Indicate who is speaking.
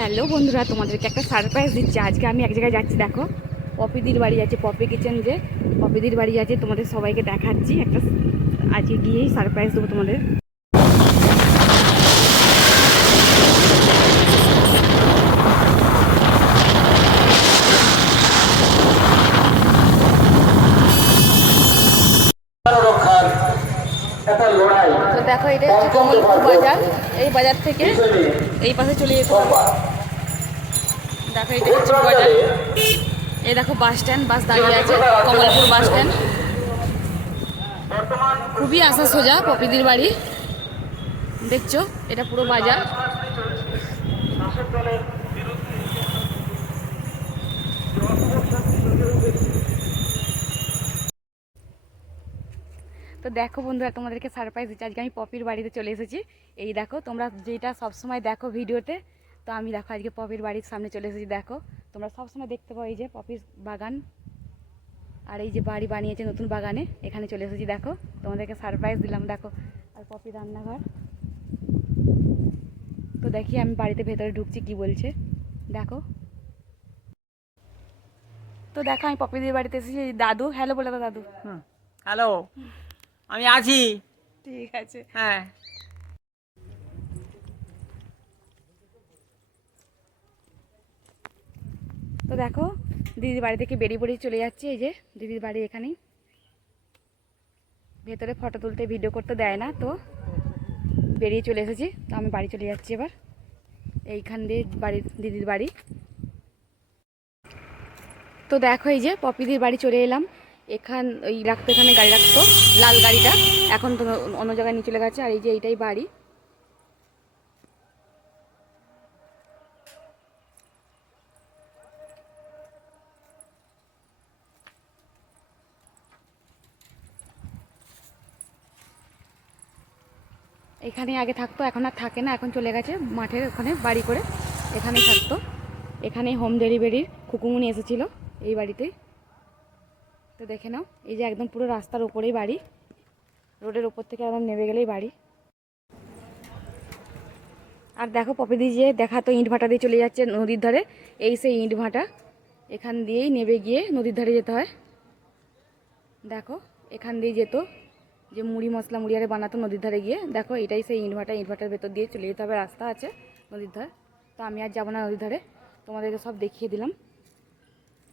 Speaker 1: Hello বন্ধুরা তোমাদেরকে একটা সারপ্রাইজ দিচ্ছি। আজকে আমি এক জায়গায় যাচ্ছি দেখো। পপিদির বাড়ি আছে পপি কিচেন যে। পপিদির বাড়ি আছে তোমাদের সবাইকে দেখাচ্ছি। একটা আজকে গিয়েই সারপ্রাইজ দেবো তোমাদের। তো দেখো এটা হচ্ছে কমলপুর বাজার। এই বাজার থেকে এই পাশে চলে যেতে হবে। দেখো এটা হচ্ছে বাজার এই দেখো বাস স্ট্যান্ড বাস দাঁড়িয়ে আছে, কমলপুর বাস স্ট্যান্ড খুবই আসা সোজা পপিদির বাড়ি। দেখছ, এটা পুরো বাজার। তো দেখো বন্ধুরা, তোমাদেরকে সারপ্রাইজ দিচ্ছি। আজকে আমি পপির বাড়িতে চলে এসেছি। এই দেখো, তোমরা যেটা সবসময় দেখো ভিডিওতে তো আমি দেখো আজকে পপির বাড়ির সামনে চলে এসেছি দেখো। তোমরা সবসময় দেখতে পাও এই যে পপির বাগান। আর এই যে বাড়ি বানিয়েছে নতুন বাগানে এখানে চলে এসেছি দেখো। তোমাদেরকে সারপ্রাইজ দিলাম দেখো। আর পপি রান্নাঘর। তো দেখি আমি বাড়িতে ভেতরে ঢুকছি কি বলছে। দেখো। তো দেখো আমি পপিদির বাড়িতে এসেছি দাদু। হ্যালো বলে দাদু।
Speaker 2: হ্যালো আমি আছি।
Speaker 1: ঠিক আছে।
Speaker 2: হ্যাঁ।
Speaker 1: তো দেখো, দিদির বাড়ি থেকে বেরিয়ে বেরিয়ে চলে যাচ্ছে এই যে, দিদির বাড়ি এখানেই। ভেতরে ফটো তুলতে ভিডিও করতে দেয় না, তো বেরিয়ে চলে এসেছি, তো আমি বাড়ি চলে যাচ্ছি এবার। এইখান দিয়ে বাড়ির, দিদির বাড়ি। তো দেখো এই যে, পপিদির বাড়ি চলে এলাম। এখান, ওই রাখতো এখানে গাড়ি রাখতো, লাল গাড়িটা। এখন তো অন্য জায়গায় নিয়ে চলে গেছে, আর এই যে এইটাই বাড়ি। এখানে আগে থাকতো, এখন আর থাকে না, এখন চলে গেছে মাঠের ওখানে বাড়ি করে। এখানেই থাকতো। এখানে হোম ডেলিভারির খুকুমুনি এসেছিল এই বাড়িতেই তো দেখে নাও, এই যে একদম পুরো রাস্তার ওপরেই বাড়ি। রোডের ওপর থেকে একদম নেমে গেলেই বাড়ি। আর দেখো পপিদি যে দেখা তো ইট ভাটা দিয়ে চলে যাচ্ছে নদীর ধারে। এই সেই ইট ভাটা এখান দিয়েই নেমে গিয়ে নদীর ধারে যেতে হয়। দেখো, এখান দিয়ে যেত। যে মুড়ি মশলা মুড়ি আরে বানাতো নদীর ধারে গিয়ে। দেখো, এটাই সেই ইনভার্টার ইনভার্টার ভেতর দিয়ে চলে যেতে হবে রাস্তা আছে নদীর ধার। তো আমি আর যাব না নদীর ধারে। তোমাদেরকে সব দেখিয়ে দিলাম।